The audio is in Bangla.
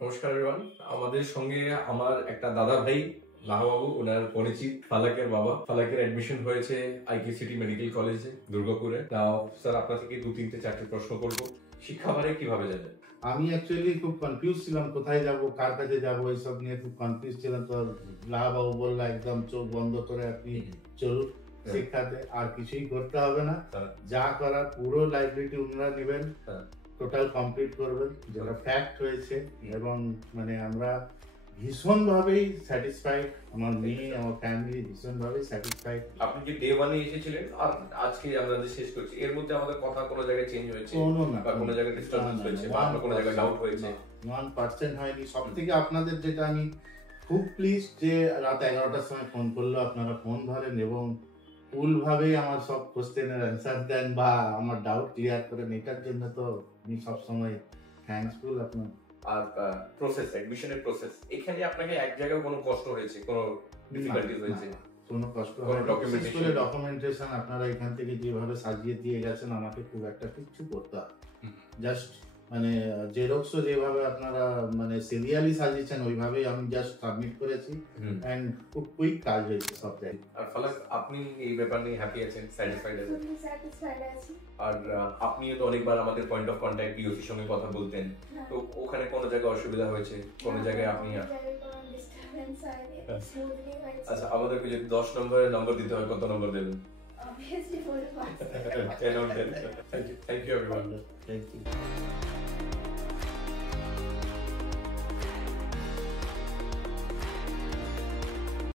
নমস্কার এভরিওয়ান। আমাদের সঙ্গে আমার একটা দাদা ভাই লাহাবাবু, ওনার পরিচিত ফালাকের বাবা। ফালাকের অ্যাডমিশন হয়েছে আইকে সিটি মেডিকেল কলেজে দুর্গাপুরে। তাও স্যার আপনার থেকে 2-3-4টি প্রশ্ন করব। শিক্ষাভারে কিভাবে যাবেন? আমি অ্যাকচুয়ালি খুব কনফিউজ ছিলাম কোথায় যাব, কার কাছে যাব, এইসব নিয়ে খুব কনফিউজ ছিলাম। তো লাহাবাবু বললো একদম চোখ বন্ধ করে আপনি চলুন শিক্ষাতে, আর কিছুই করতে হবে না, যা করার পুরো লাইব্রেরিটি ওনারা নেবেন, টোটাল কমপ্লিট করবেন, যেটা ফ্যাক্ট হয়েছে। এবং মানে আমরা ভীষণভাবেই স্যাটিসফাইড, আমার মেয়ে আমার ফ্যামিলি ভীষণভাবেই স্যাটিসফাইড। আপনি যে ডে 1 এ এসেছিলেন আর আজকে আমরা যে শেষ করছি, এর মধ্যে আমাদের কথা কোনো জায়গায় চেঞ্জ হয়েছে? কোনো না, বা কোনো জায়গায় ডিস্টারবেন্স হয়েছে বা আপনার কোনো জায়গায় ডাউট হয়েছে? 1% হয়নি। সব থেকে আপনাদের যেটা আমি খুব প্লিজ, যে রাত 11টার সময় ফোন করলো আপনারা ফোন ধরেন এবং ফুল ভাবেই আমার সব কোশ্চেনের অ্যান্সার দেন বা আমার ডাউট ক্লিয়ার করেন, এটার জন্য তো আমি সবসময় থ্যাঙ্কসফুল আপনার। আর প্রসেস, অ্যাডমিশনের প্রসেস, এখানে আপনাকে এক জায়গায় কোনো কষ্ট হয়েছে, কোনো ডিফিকাল্টিজ হয়েছে? কোনো কষ্ট কোনো হয়নি। ডকুমেন্টেশন আপনারা এখান থেকে যেভাবে সাজিয়ে দিয়ে গেছেন, আমাকে খুব একটা কিচ্ছু করতে হয়, জাস্ট মানে জেরক্সও যেভাবে আপনারা মানে সিরিয়ালি সাজিয়েছেন ওইভাবেই আমি জাস্ট সাবমিট করেছি, এন্ড খুব কুইক কাজ হয়েছে সব জায়গায়। আর ফালাক, আপনি এই ব্যাপার নিয়ে হ্যাপি আছেন, স্যাটিসফাইড আছেন? স্যাটিসফাইড আছি। আর আপনিও তো অনেকবার আমাদের পয়েন্ট অফ কন্টাক্ট পিওসির সঙ্গে কথা বলতেন, তো ওখানে কোনো জায়গায় অসুবিধা হয়েছে? কোনো জায়গায় আপনি আচ্ছা, আমাদেরকে যদি 10 নম্বরের নম্বর দিতে হয়, কত নম্বর দেবেন? Obviously, for the past. 10 on 10. Thank you everyone. Thank you.